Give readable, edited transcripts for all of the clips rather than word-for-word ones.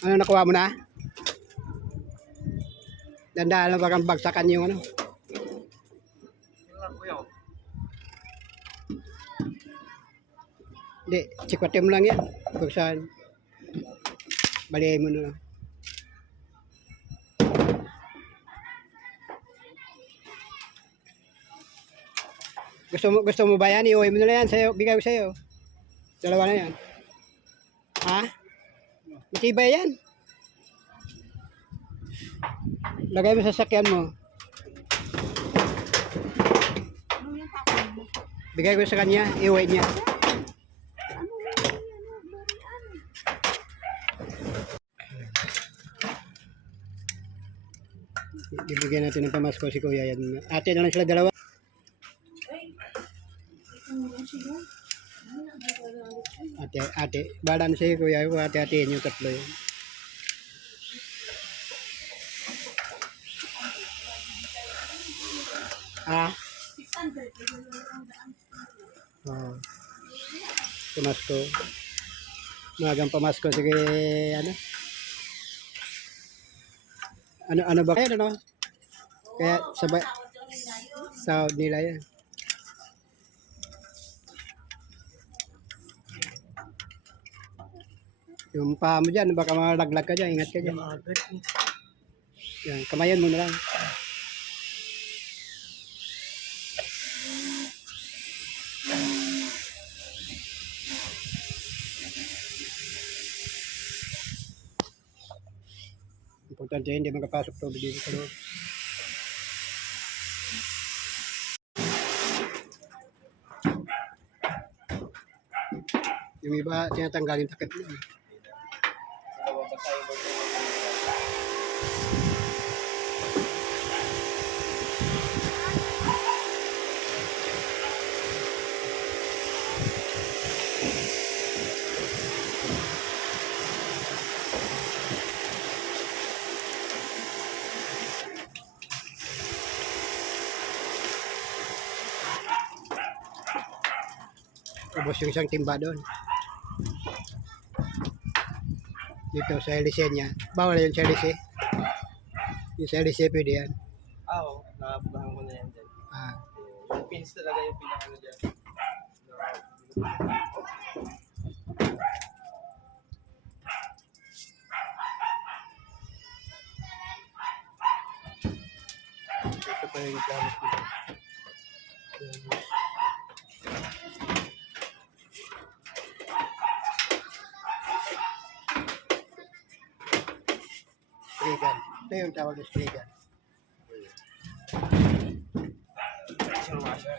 Ano, nakuha mo na? Dandaan lang bakang bagsakan yung ano. Hindi, sikwatin mo lang yan. Kung saan. Balihin mo na lang. Gusto mo ba yan? Iuwi mo na yan sa'yo. Bigay ko sa'yo. Dalawa na yan. Ha? Matibay yan. Lagay mo sa sakyan mo. Bigay ko sa kanya. Iuwi niya. Bibigyan natin ng pamasko si Kuya yan. Ate na lang sila dalawa. Ate. Bala na si Kuya. Ate-atiin yung tatlo yun. Ah? Oh. Pamasko. Magang pamasko. Sige, ano? Ano ba kaya, ano? Kaya sabay sahod nila yan. Yung paa mo dyan, baka malaglag ka dyan, ingat ka dyan. Yan, kamayan mo na lang. Importante hindi makapasok tubig dito sa loob. Yung iba, tinatanggalin takip mo. Ubos yung isang timba doon. Dito sa LC niya. Bawal yun sa LC. Yung sa LC pwede yan. Oo, nakabugahan ko na yan dyan. Yung pins talaga yung pinakano dyan. Ito pa yung gamit ko. Spray gun. Ito yung tawag na spray gun. Isang washer.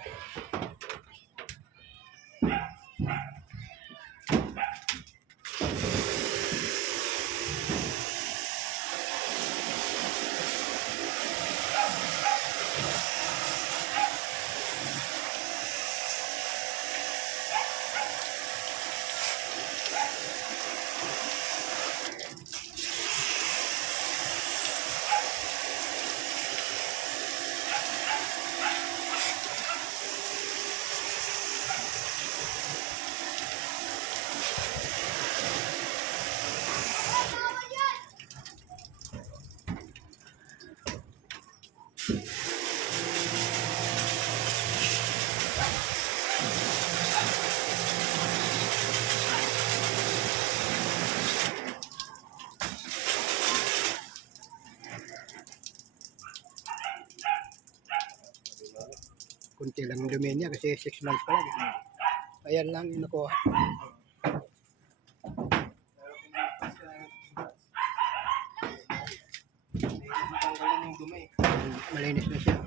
Kunti lang yung dumi niya kasi 6 months pa lang. Ayan lang yung nakuha. Tanggalin yung dumi. Malinis na siya.